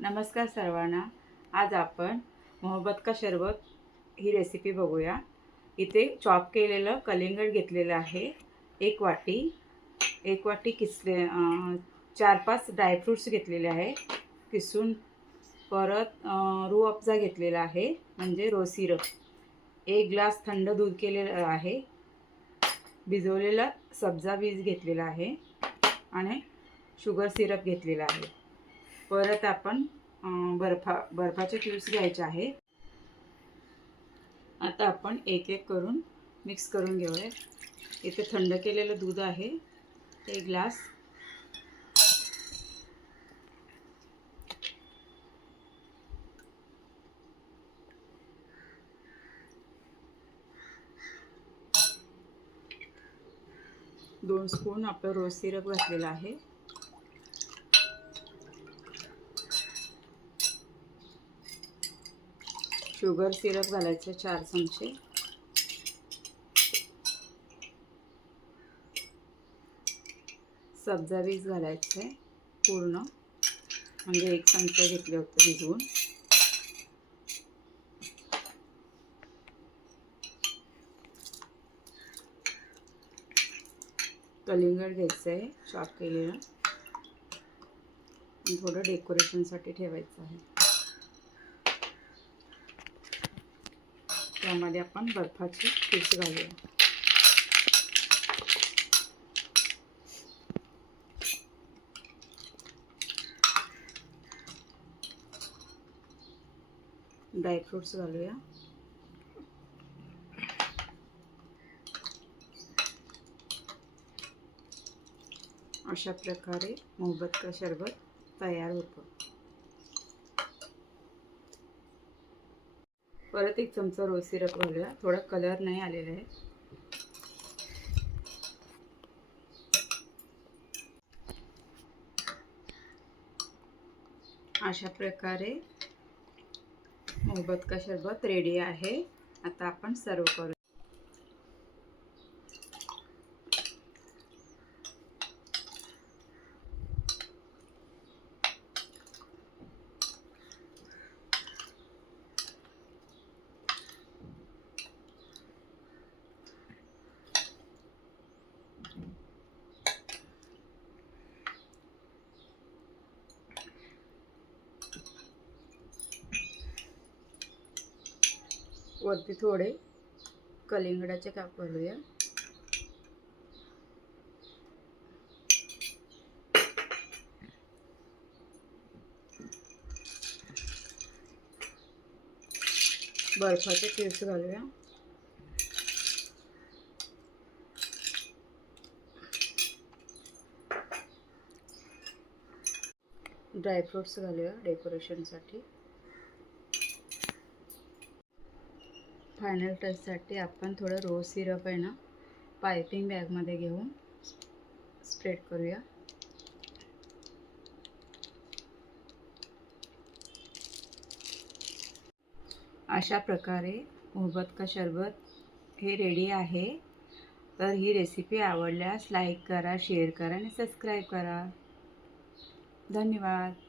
नमस्कार सर्वांना। आज आपण मोहब्बत का शरबत ही रेसिपी बघूया। इथे चॉप केलेलं कलिंगड घेतलेलं आहे, एक वाटी किसले 4-5 ड्रायफ्रूट्स घेतलेले आहे किसून। परत रूह अफजा घेतलेला आहे म्हणजे रोज सिरप, 1 ग्लास थंड दूध केलेलं आहे, भिजवलेला सब्जा बीज घेतलेला आहे आणि शुगर सिरप घेतलेला आहे। परत आपण बर्फाचे क्यूब्स घ्यायचे आहे। आता आपण एक एक करून मिक्स करून घेऊया। इथे थंड केलेलं दूध आहे 1 ग्लास, दोन स्पून आपलं रोज सिरप घातलेला आहे, शुगर सिरप घालायचं 4 चमचे, सब्जा बीज घालायचे पूर्ण, म्हणजे 1 चमचा घेतले होते भिजवून, कलिंगड घ्यायचं आहे चॉप केलेलं, थोडं डेकोरेशनसाठी ठेवायचं आहे। त्यामध्ये आपण बर्फाची क्यूब्स घालूया। ड्रायफ्रूट्स घालूया, अशा प्रकारे मोहब्बत का शरबत तयार होतं। परत 1 चमचा रोज सिरप घालूया, थोडा कलर नाही आलेला आहे। अशा प्रकारे मोहब्बत का शरबत रेडी आहे। आता आपण सर्व करू। वरती थोडे कलिंगडाचे काप घालूया, बर्फाचे क्यूब्स घालूया, ड्रायफ्रूट्स घालूया डेकोरेशनसाठी। फायनल टचसाठी आपण थोडं रोज सिरप आहे ना पायपिंग बॅगमध्ये घेऊन स्प्रेड करूया। अशा प्रकारे मोहब्बत का शरबत हे रेडी आहे। तर ही रेसिपी आवडल्यास लाईक करा, शेअर करा आणि सबस्क्राईब करा। धन्यवाद।